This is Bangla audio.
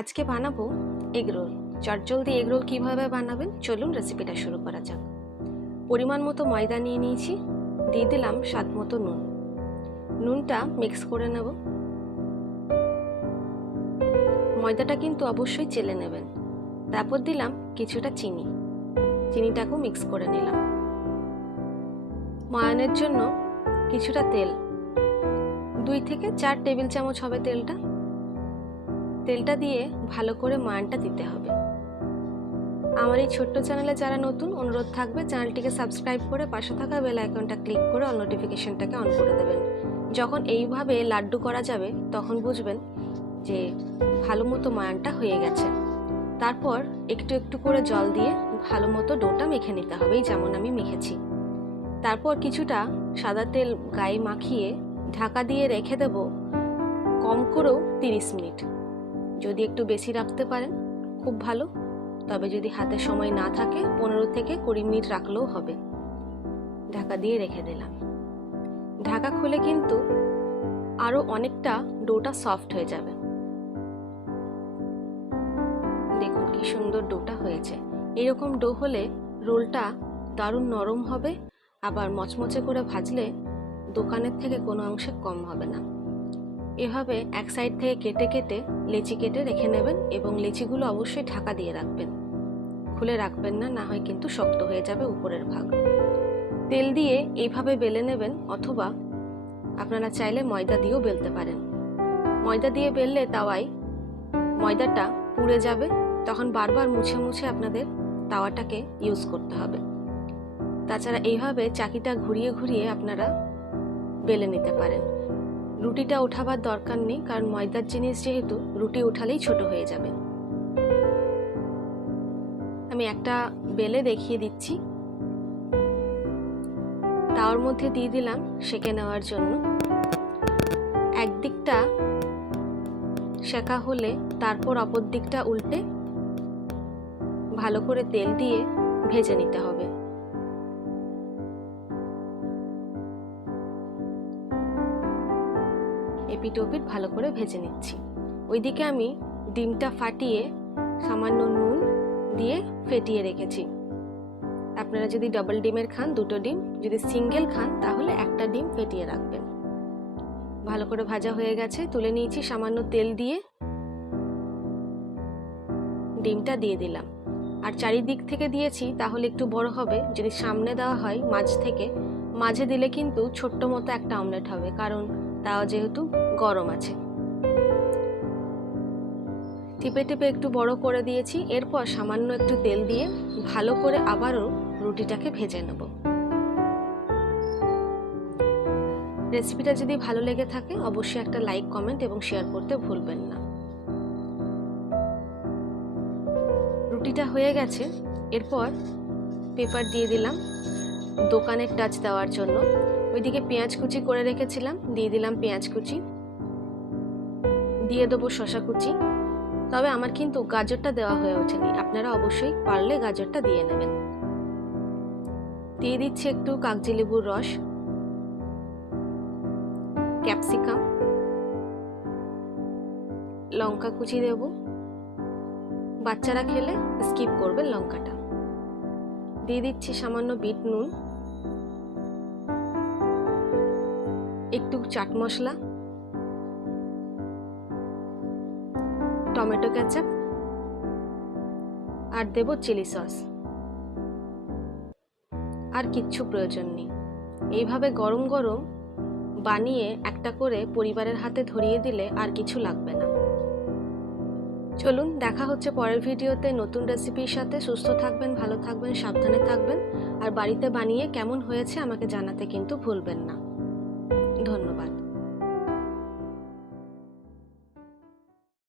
আজকে বানাবো এগরোল চটজলদি এগরোল কীভাবে বানাবেন চলুন রেসিপিটা শুরু করা যাক। পরিমাণ মতো ময়দা নিয়ে নিয়েছি, দিয়ে দিলাম স্বাদ মতো নুন। নুনটা মিক্স করে নেব। ময়দাটা কিন্তু অবশ্যই চেলে নেবেন। তারপর দিলাম কিছুটা চিনি। চিনিটাকেও মিক্স করে নিলাম। ময়ানের জন্য কিছুটা তেল। দুই থেকে চার টেবিল চামচ হবে তেলটা। তেলটা দিয়ে ভালো করে ময়ানটা দিতে হবে। আমার এই ছোট্ট চ্যানেলে যারা নতুন, অনুরোধ থাকবে চ্যানেলটিকে সাবস্ক্রাইব করে পাশে থাকা বেল আইকনটা ক্লিক করে অল নোটিফিকেশনটাকে অন করে দেবেন। যখন এইভাবে লাড্ডু করা যাবে, তখন বুঝবেন যে ভালো মতো ময়ানটা হয়ে গেছে। তারপর একটু একটু করে জল দিয়ে ভালো মতো ডোটা মেখে নিতে হবে যেমন আমি মেখেছি। তারপর কিছুটা সাদা তেল গায়ে মাখিয়ে ঢাকা দিয়ে রেখে দেব, কম করেও তিরিশ মিনিট। যদি একটু বেশি রাখতে পারেন, খুব ভালো। তবে যদি হাতে সময় না থাকে, পনেরো থেকে কুড়ি মিনিট রাখলেও হবে। ঢাকা দিয়ে রেখে দিলাম। ঢাকা খুলে কিন্তু আরও অনেকটা ডোটা সফট হয়ে যাবে। দেখুন কি সুন্দর ডোটা হয়েছে। এরকম ডো হলে রোলটা দারুণ নরম হবে, আবার মচমচে করে ভাজলে দোকানের থেকে কোনো অংশে কম হবে না। এভাবে এক সাইড থেকে কেটে কেটে লেচি কেটে রেখে নেবেন এবং লেচিগুলো অবশ্যই ঢাকা দিয়ে রাখবেন। খুলে রাখবেন না না হয় কিন্তু শক্ত হয়ে যাবে উপরের ভাগ। তেল দিয়ে এইভাবে বেলে নেবেন অথবা আপনারা চাইলে ময়দা দিয়েও বেলতে পারেন। ময়দা দিয়ে বেললে তাওয়ায় ময়দাটা পুড়ে যাবে। তখন বারবার মুছে মুছে আপনাদের তাওয়াটাকে ইউজ করতে হবে। তাছাড়া এইভাবে চাকিটা ঘুরিয়ে ঘুরিয়ে আপনারা বেলে নিতে পারেন। রুটিটা ওঠাবার দরকার নেই, কারণ ময়দার জিনিস যেহেতু, রুটি উঠালেই ছোট হয়ে যাবে। আমি একটা বেলে দেখিয়ে দিচ্ছি। তাওয়ার মধ্যে দিয়ে দিলাম সেকে নেওয়ার জন্য। একদিকটা শেখা হলে তারপর অপর দিকটা উল্টে ভালো করে তেল দিয়ে ভেজে নিতে হবে। এপিট ওপিট ভালো করে ভেজে নিচ্ছি। ওইদিকে আমি ডিমটা ফাটিয়ে সামান্য নুন দিয়ে ফেটিয়ে রেখেছি। আপনারা যদি ডবল ডিমের খান, দুটো ডিম, যদি সিঙ্গেল খান, তাহলে একটা ডিম ফেটিয়ে রাখবেন। ভালো করে ভাজা হয়ে গেছে, তুলে নিয়েছি সামান্য তেল দিয়ে। ডিমটা দিয়ে দিলাম। আর চারিদিক থেকে দিয়েছি, তাহলে একটু বড় হবে। যদি সামনে দেওয়া হয়, মাঝ থেকে। মাঝে দিলে কিন্তু ছোট্ট মতো একটা অমলেট হবে। কারণ তাও যেহেতু গরম আছে। টিপে টিপে একটু বড় করে দিয়েছি, এরপর সামান্য একটু তেল দিয়ে ভালো করে আবারও রুটিটাকে ভেজে নেব। রেসিপিটা যদি ভালো লেগে থাকে, অবশ্যই একটা লাইক, কমেন্ট এবং শেয়ার করতে ভুলবেন না। রুটিটা হয়ে গেছে, এরপর পেপার দিয়ে দিলাম। দোকানের টাচ দেওয়ার জন্য। ওইদিকে পেঁয়াজ কুচি করে রেখেছিলাম, দিয়ে দিলাম পেঁয়াজ কুচি। দিয়ে দেবো শশা কুচি। তবে আমার কিন্তু গাজরটা দেওয়া হয়ে ওঠেনি। আপনারা অবশ্যই পারলে গাজরটা দিয়ে নেবেন। দিয়ে দিচ্ছি একটু কাগজি লেবুর রস। ক্যাপসিকাম। লঙ্কা কুচি দেব। বাচ্চারা খেলে স্কিপ করবেন লঙ্কাটা। দিয়ে দিচ্ছি সামান্য বিট নুন, একটু চাট মশলা, টমেটো কেচাপ আর দেব চিলি সস। আর কিচ্ছু প্রয়োজন নেই। এইভাবে গরম গরম বানিয়ে একটা করে পরিবারের হাতে ধরিয়ে দিলে আর কিছু লাগবে না। চলুন, দেখা হচ্ছে পরের ভিডিওতে নতুন রেসিপির সাথে। সুস্থ থাকবেন, ভালো থাকবেন, সাবধানে থাকবেন। আর বাড়িতে বানিয়ে কেমন হয়েছে আমাকে জানাতে কিন্তু ভুলবেন না। ধন্যবাদ।